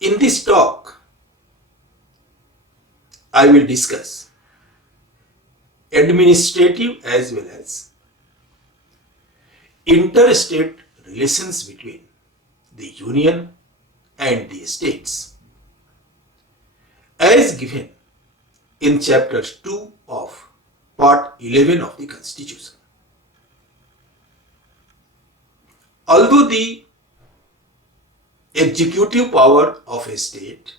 In this talk, I will discuss administrative as well as interstate relations between the union and the states as given in chapter 2 of part 11 of the Constitution. Although the executive power of a state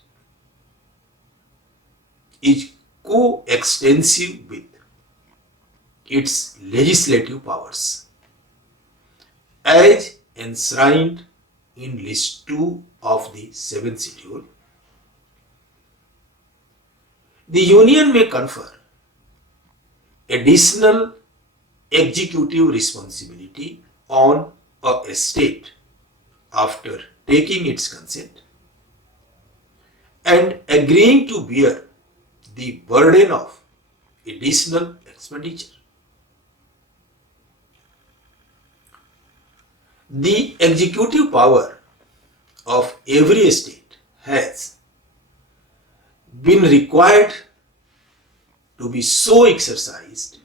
is coextensive with its legislative powers, as enshrined in list 2 of the 7th schedule, the union may confer additional executive responsibility on a state after taking its consent and agreeing to bear the burden of additional expenditure. The executive power of every state has been required to be so exercised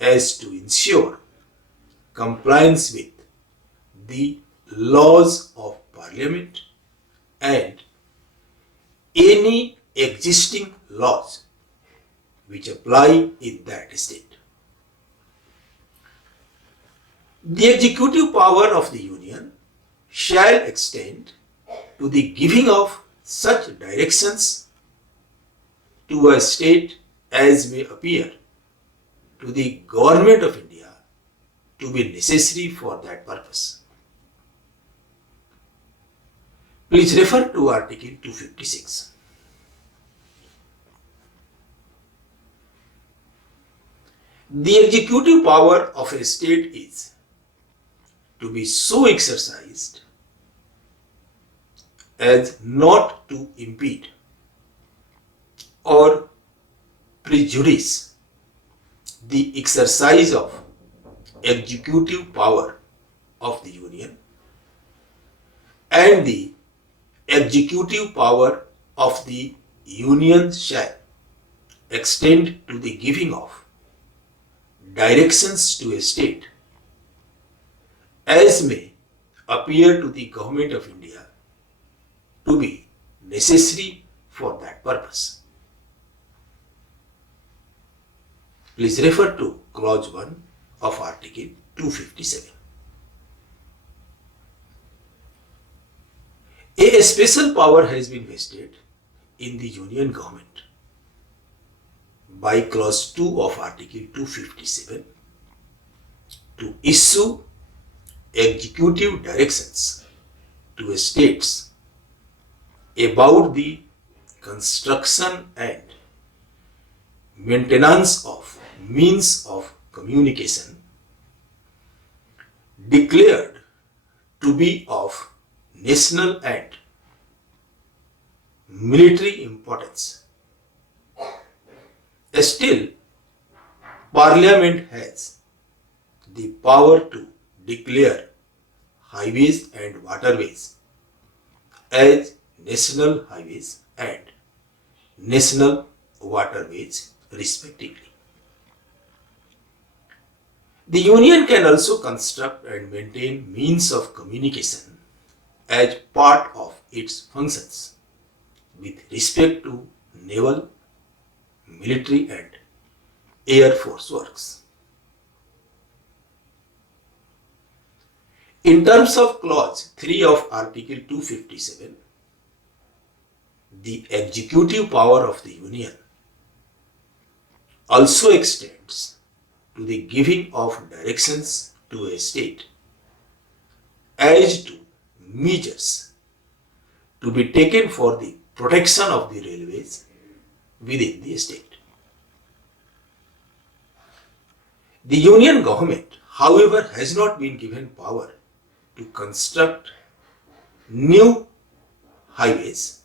as to ensure compliance with the laws of Parliament and any existing laws which apply in that state. The executive power of the Union shall extend to the giving of such directions to a state as may appear to the Government of India to be necessary for that purpose. Please refer to Article 256. The executive power of a state is to be so exercised as not to impede or prejudice the exercise of executive power of the Union, and the executive power of the Union shall extend to the giving of directions to a state as may appear to the Government of India to be necessary for that purpose. Please refer to clause 1 of Article 257. A special power has been vested in the Union Government by clause 2 of Article 257 to issue executive directions to states about the construction and maintenance of means of communication declared to be of national and military importance. Still, Parliament has the power to declare highways and waterways as national highways and national waterways respectively. The Union can also construct and maintain means of communication as part of its functions with respect to naval, military and air force works. In terms of clause 3 of Article 257, the executive power of the Union also extends to the giving of directions to a state as to measures to be taken for the protection of the railways within the state. The Union Government, however, has not been given power to construct new highways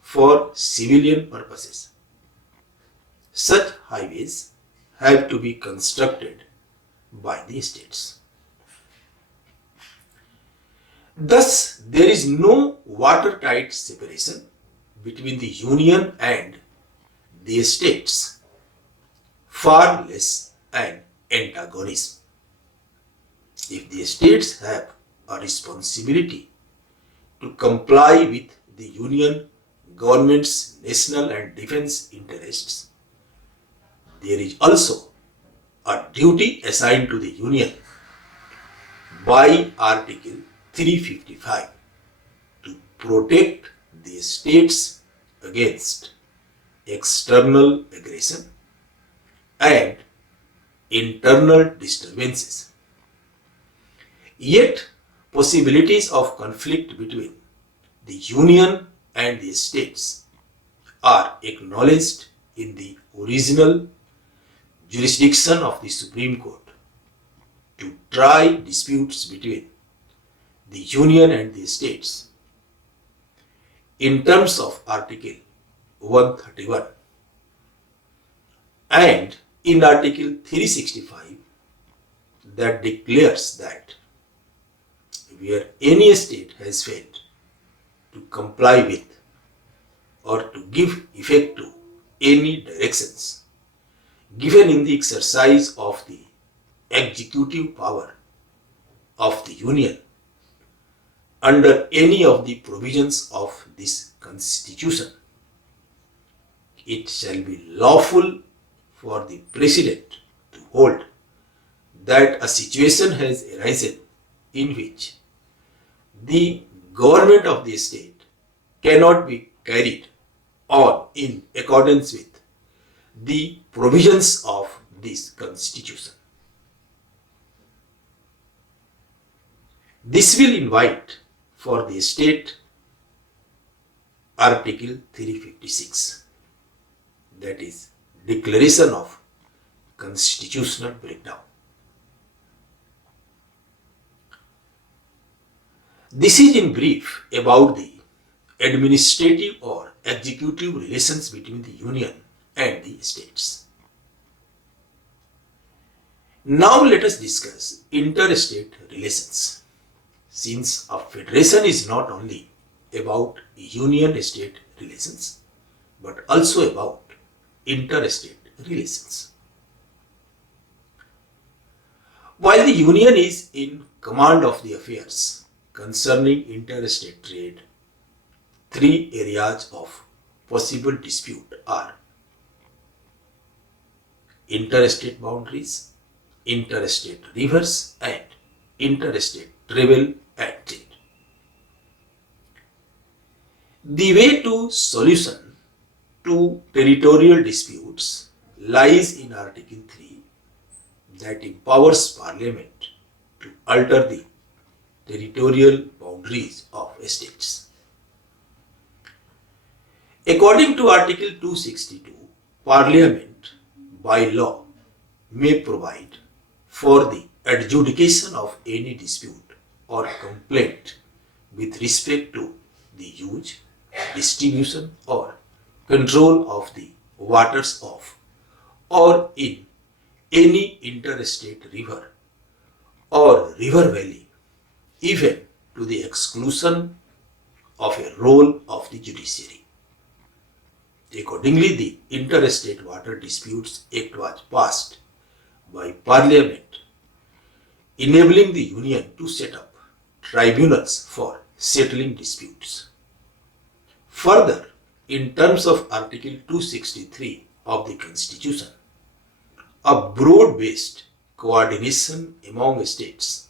for civilian purposes. Such highways have to be constructed by the states. Thus, there is no watertight separation between the union and the states, far less an antagonism. If the states have a responsibility to comply with the union government's national and defense interests, there is also a duty assigned to the union by Article 355 to protect the states against external aggression and internal disturbances. Yet, possibilities of conflict between the Union and the states are acknowledged in the original jurisdiction of the Supreme Court to try disputes between the Union and the states in terms of Article 131 and in Article 365 that declares that where any state has failed to comply with or to give effect to any directions given in the exercise of the executive power of the Union under any of the provisions of this Constitution, it shall be lawful for the President to hold that a situation has arisen in which the government of the state cannot be carried on in accordance with the provisions of this Constitution. This will invite for the state Article 356, that is Declaration of Constitutional Breakdown. This is in brief about the administrative or executive relations between the Union and the states. Now let us discuss interstate relations. Since a federation is not only about union-state relations, but also about interstate relations. While the Union is in command of the affairs concerning interstate trade, three areas of possible dispute are interstate boundaries, interstate rivers, and interstate travel and trade. The way to solution to territorial disputes lies in Article 3 that empowers Parliament to alter the territorial boundaries of states. According to Article 262, Parliament by law may provide for the adjudication of any dispute or complaint with respect to the use, distribution or control of the waters of or in any interstate river or river valley, even to the exclusion of a role of the judiciary. Accordingly, the Interstate Water Disputes Act was passed by Parliament, enabling the Union to set up tribunals for settling disputes. Further, in terms of Article 263 of the Constitution, a broad-based coordination among states,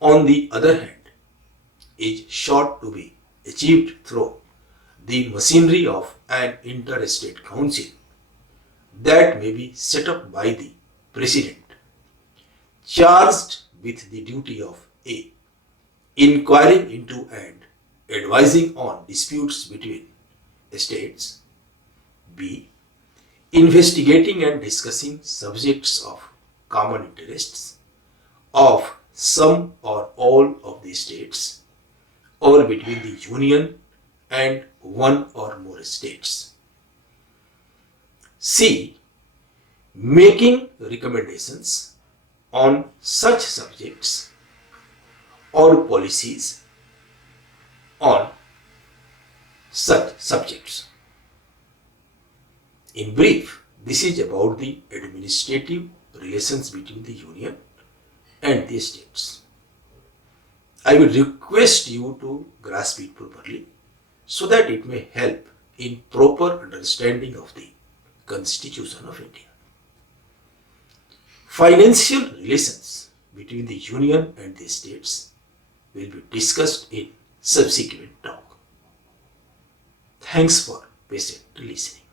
on the other hand, is sought to be achieved through the machinery of an interstate council that may be set up by the President, charged with the duty of A. Inquiring into and advising on disputes between states, B. Investigating and discussing subjects of common interests of some or all of the states or between the Union and one or more states. C. Making recommendations on such subjects or policies on such subjects. In brief, this is about the administrative relations between the union and the states. I will request you to grasp it properly so that it may help in proper understanding of the Constitution of India. Financial relations between the union and the states will be discussed in subsequent talk. Thanks for patient listening.